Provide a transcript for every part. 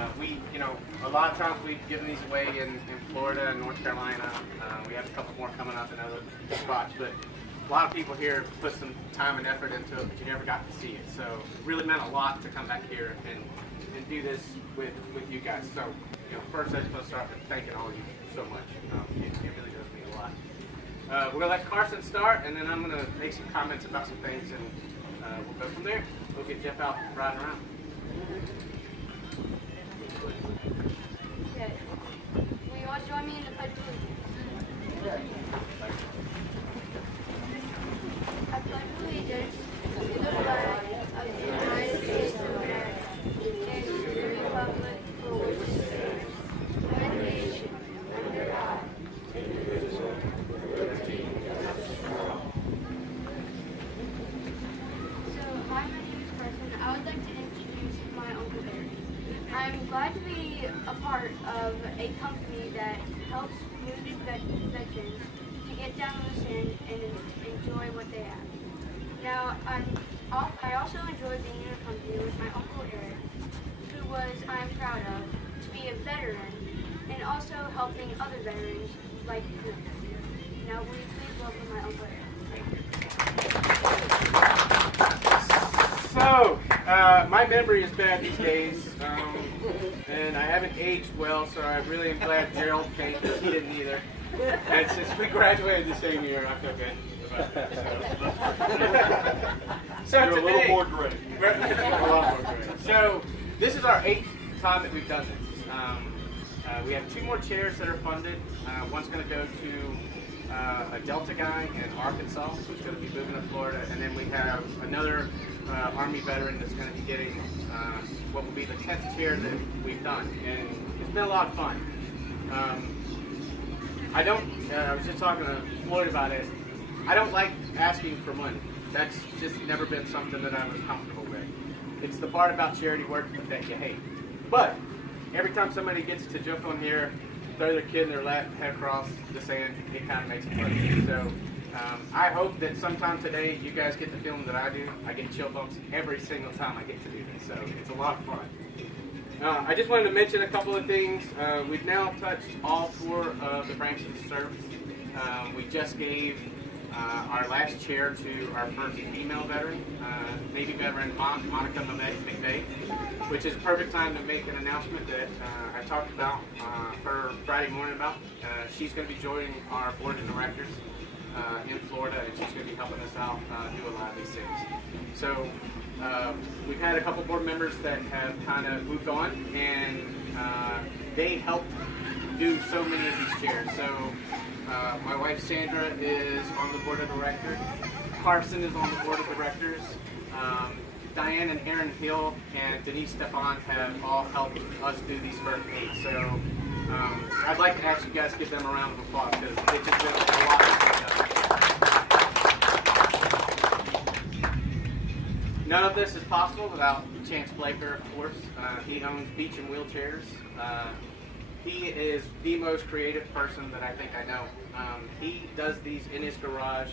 A lot of times we've given these away in Florida and North Carolina. We have a couple more coming up in other spots, but a lot of people here put some time and effort into it, but you never got to see it. So it really meant a lot to come back here and do this with you guys. So, first I just want to start with thanking all of you so much. It really does mean a lot. We're going to let Carson start, and then I'm going to make some comments about some things, and we'll go from there. We'll get Geoff out riding around. Okay. Will you all join me in the pledge of allegiance? I pledge allegiance to the flag of the United States of America and to the republic for which it stands, one nation, under God, indivisible, with liberty and justice for all. So, hi, my name is Carson. I would like to introduce my Uncle Barry. I'm glad to be a part of a company that helps wounded veterans to get down on the sand and enjoy what they have. Now, I also enjoy being in a company with my Uncle Eric, who I'm proud of, to be a veteran and also helping other veterans like him. Now, will you please welcome my Uncle Eric? So, my memory is bad these days, and I haven't aged well, so I really am glad Gerald came, because he didn't either. And since we graduated the same year, I feel good about that. So You're today, a little more gray. So this is our 8th time that we've done this. We have 2 more chairs that are funded. One's going to go to a Delta guy in Arkansas who's going to be moving to Florida, and then we have another Army veteran that's going to be getting what will be the 10th chair that we've done, and it's been a lot of fun. I was just talking to Floyd about it. I don't like asking for money. That's just never been something that I was comfortable with. It's the part about charity work that you hate. But every time somebody gets to jump on here, throw their kid in their lap, head across the sand, it kind of makes it fun. So I hope that sometime today you guys get the feeling that I do. I get chill bumps every single time I get to do this, so it's a lot of fun. I just wanted to mention a couple of things. We've now touched all 4 of the branches of service. We just gave our last chair to our first female veteran, Navy veteran Monica McVeigh, which is a perfect time to make an announcement that I talked about her Friday morning about. She's going to be joining our board of directors in Florida, and she's going to be helping us out do a lot of these things. So we've had a couple board members that have kind of moved on, and they helped do so many of these chairs. So my wife Sandra is on the board of directors. Carson is on the board of directors. Diane and Aaron Hill and Denise Stefan have all helped us do these first 8. So I'd like to ask you guys to give them a round of applause, because it's just been a lot of fun. None of this is possible without Chance Blaker, of course. He owns Beach and Wheelchairs. He is the most creative person that I think I know. He does these in his garage.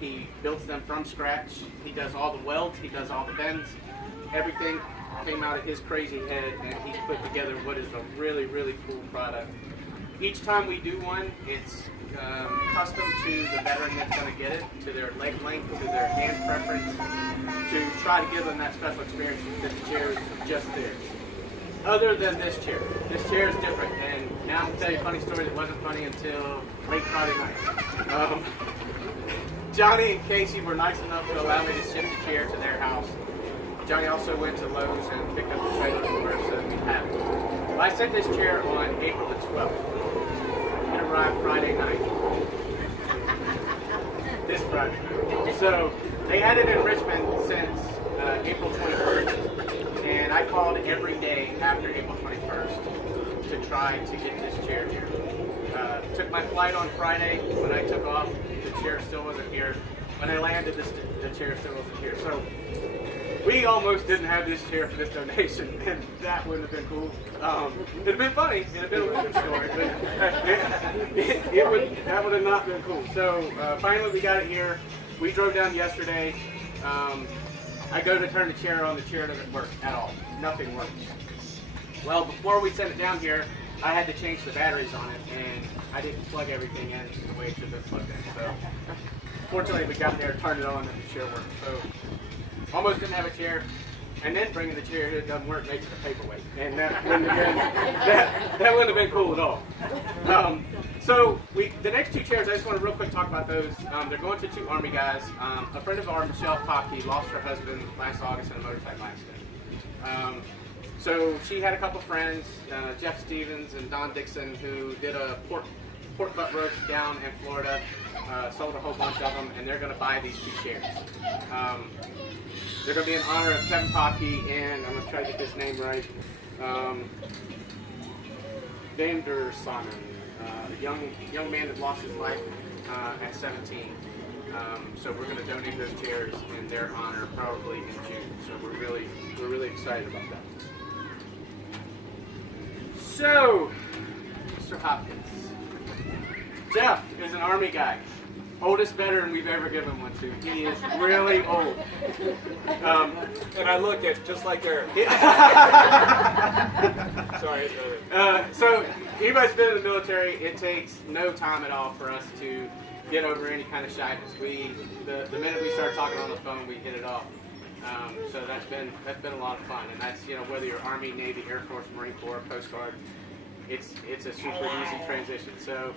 He builds them from scratch. He does all the welds. He does all the bends. Everything came out of his crazy head, and he's put together what is a really, really cool product. Each time we do one, it's custom to the veteran that's going to get it, to their leg length, to their hand preference, to try to give them that special experience that the chair is just theirs. Other than this chair is different, and now I'm going to tell you a funny story that wasn't funny until late Friday night. Johnny and Casey were nice enough to allow me to ship the chair to their house. Johnny also went to Lowe's and picked up the trailer for us, so we have it. Well, I sent this chair on April the 12th. It arrived Friday night. This Friday night. So they had it in Richmond since April 21st. And I called every day after April 21st to try to get this chair here. Took my flight on Friday. When I took off, the chair still wasn't here. When I landed, the chair still wasn't here. So we almost didn't have this chair for this donation, and that wouldn't have been cool. It'd have been funny. It'd have been a weird story, but that would have not been cool. So finally, we got it here. We drove down yesterday. I go to turn the chair on. The chair doesn't work at all. Nothing works. Well, before we sent it down here, I had to change the batteries on it, and I didn't plug everything in the way it should have been plugged in. So, fortunately, we got there, turned it on, and the chair worked. So, almost didn't have a chair, and then bringing the chair here doesn't work, makes it a paperweight, and that wouldn't have been cool at all. So, the next two chairs, I just want to real quick talk about those. They're going to two Army guys. A friend of ours, Geoff Hopkins, lost her husband last August in a motorcycle accident. So she had a couple friends, Jeff Stevens and Don Dixon, who did a pork butt roast down in Florida, sold a whole bunch of them, and they're going to buy these two chairs. They're going to be in honor of Kevin Poppy and, I'm going to try to get this name right, Vandersonnen, a young man that lost his life at 17. So we're going to donate those chairs in their honor probably in June. So we're really excited about that. So, Mr. Hopkins, Geoff is an Army guy, oldest veteran we've ever given one to. He is really old. And I look at just like Eric. Sorry. So, anybody's been in the military, it takes no time at all for us to get over any kind of shyness. The minute we start talking on the phone, we hit it off. So that's been a lot of fun, and that's, whether you're Army, Navy, Air Force, Marine Corps, Coast Guard, it's a super easy transition. So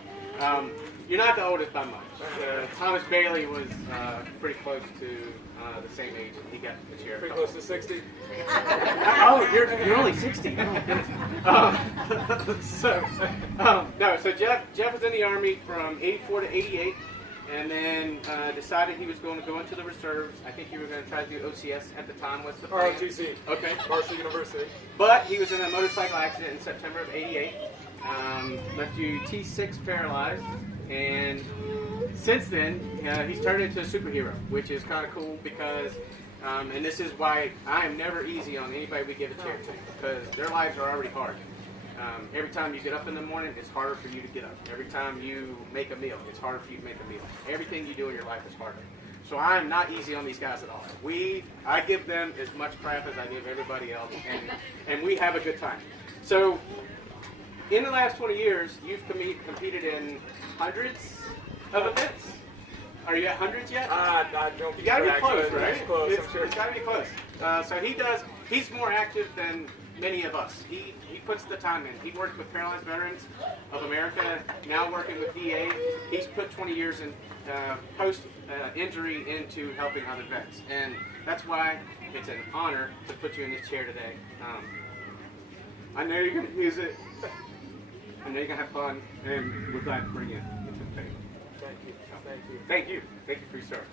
you're not the oldest by much. Thomas Bailey was pretty close to the same age, and he got the chair. Pretty close to 60. Oh, you're only 60. So Geoff was in the Army from 84 to 88. And then decided he was going to go into the reserves. I think you were going to try to do OCS at the time. What's the plan? ROTC. Okay. Marshall University. But he was in a motorcycle accident in September of 88. Left you T6 paralyzed. And since then, he's turned into a superhero, which is kind of cool because, and this is why I am never easy on anybody we give a chair to, because their lives are already hard. Every time you get up in the morning, it's harder for you to get up. Every time you make a meal, it's harder for you to make a meal. Everything you do in your life is harder. So I'm not easy on these guys at all. I give them as much crap as I give everybody else, and we have a good time. So in the last 20 years, you've competed in hundreds of events. Are you at hundreds yet? I don't. You gotta be close, right? It's close, I'm sure. It's gotta be close. So he's more active than many of us. He puts the time in. He worked with Paralyzed Veterans of America, now working with VA. He's put 20 years in post-injury into helping other vets. And that's why it's an honor to put you in this chair today. I know you're going to use it. I know you're going to have fun. And we're glad to bring you into the family. Thank you. Thank you. Thank you. Thank you for your service.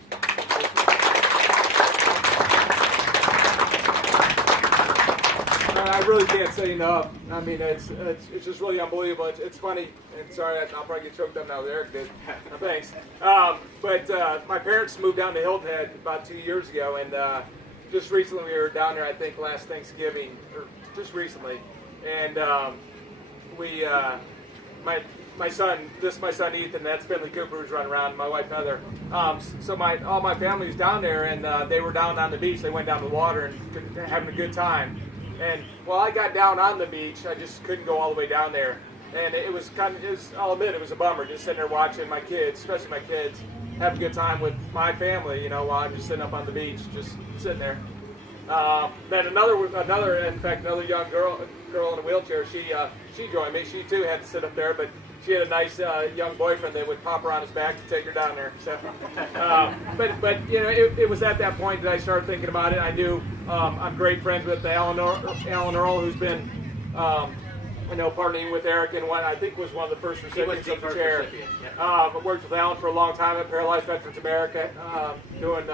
I really can't say enough. I mean, it's just really unbelievable. It's funny, and sorry, I'll probably get choked up now. Eric did. Thanks. But my parents moved down to Hilton Head about 2 years ago, and just recently we were down there, I think last Thanksgiving, or just recently, and my son Ethan, that's Finley Cooper who's running around, my wife Heather. So all my family was down there, and they were down on the beach. They went down to the water and having a good time. And while I got down on the beach, I just couldn't go all the way down there. And I'll admit, it was a bummer just sitting there watching my kids, especially my kids, have a good time with my family, while I'm just sitting up on the beach, just sitting there. Then another young girl in a wheelchair, she joined me. She too had to sit up there, but she had a nice young boyfriend that would pop her on his back to take her down there. So, it was at that point that I started thinking about it. I knew I'm great friends with Alan Earl, who's been partnering with Eric and what I think was one of the first recipients of the chair. I worked with Alan for a long time at Paralyzed Veterans America, doing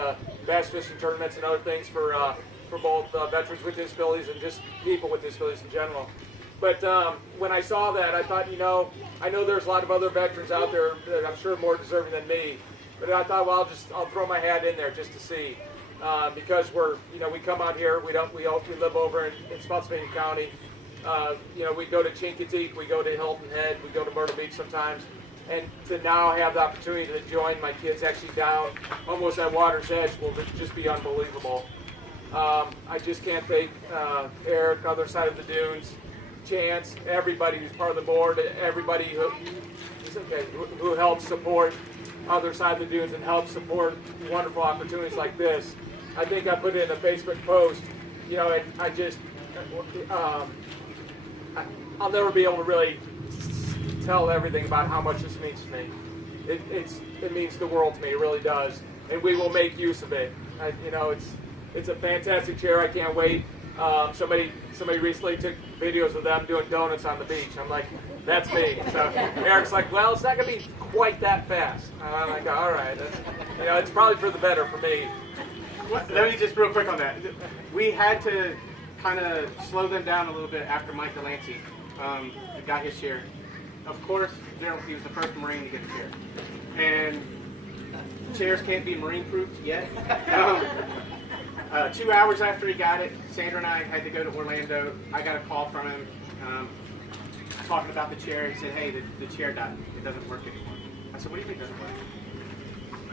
bass fishing tournaments and other things for both veterans with disabilities and just people with disabilities in general. But when I saw that, I thought, I know there's a lot of other veterans out there that I'm sure are more deserving than me. But I thought, well, I'll throw my hat in there just to see, because we come out here, we live over in Spotsylvania County. We go to Chincoteague, we go to Hilton Head, we go to Myrtle Beach sometimes, and to now have the opportunity to join my kids actually down almost at water's edge will just be unbelievable. I just can't thank Eric, other side of the dunes. Chance, everybody who's part of the board, everybody who helps support other side of the dunes and helps support wonderful opportunities like this. I think I put it in a Facebook post. You know, I'll never be able to really tell everything about how much this means to me. It means the world to me. It really does, and we will make use of it. You know, it's a fantastic chair. I can't wait. Somebody recently took videos of them doing donuts on the beach. I'm like, that's me. So Eric's like, well, it's not gonna be quite that fast. And I'm like, all right. You know, it's probably for the better for me. Let me just real quick on that. We had to kind of slow them down a little bit after Mike Delancey got his share. Of course, he was the first Marine to get a chair. And chairs can't be Marine-proofed yet. 2 hours after he got it, Sandra and I had to go to Orlando. I got a call from him talking about the chair. He said, hey, the chair died. It doesn't work anymore. I said, what do you mean it doesn't work?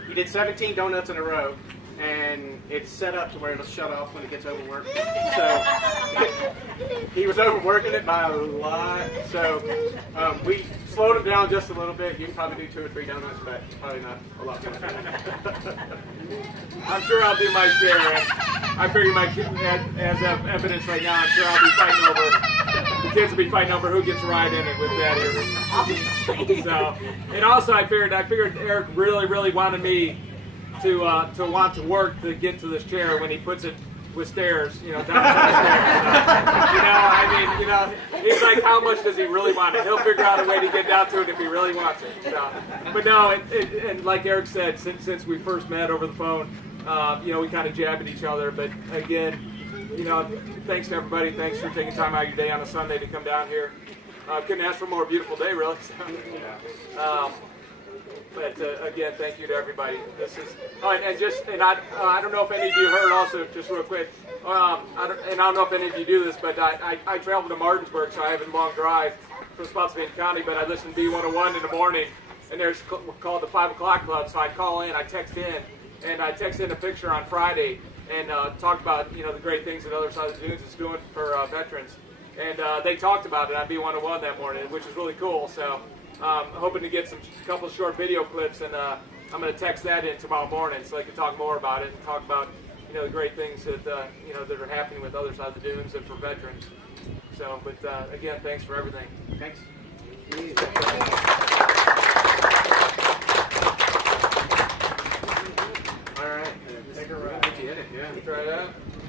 He did 17 donuts in a row, and it's set up to where it'll shut off when it gets overworked. So he was overworking it by a lot. So we slowed him down just a little bit. You can probably do 2 or 3 donuts, but probably not a lot more. I'm sure I'll do my share. I figure as evidence right now, I'm sure I'll be fighting over. The kids will be fighting over who gets to ride in it with that. So, and also I figured Eric really wanted me to want to work to get to this chair when he puts it with stairs, you know, down the stairs. You know, I mean, you know, he's like, how much does he really want it? He'll figure out a way to get down to it if he really wants it. So, but no, and like Eric said, since we first met over the phone, you know, we kind of jabbed at each other. But again, you know, thanks to everybody. Thanks for taking time out of your day on a Sunday to come down here. Couldn't ask for a more beautiful day, really. So, but again, thank you to everybody. This is, and I don't know if any of you heard also, just real quick, I don't know if any of you do this, but I travel to Martinsburg, so I have a long drive from Spotsylvania County, but I listen to B101 in the morning, and there's called the 5 o'clock club, so I call in, I text in, and I text in a picture on Friday, and talked about, you know, the great things that Other Side of the Dunes is doing for veterans. And they talked about it on B101 that morning, which is really cool. So hoping to get a couple of short video clips, and I'm going to text that in tomorrow morning so I can talk more about it and talk about, you know, the great things that you know, that are happening with Other Side of the Dunes and for veterans. So, but again, thanks for everything. Thanks. All right. Take a ride. Try it out.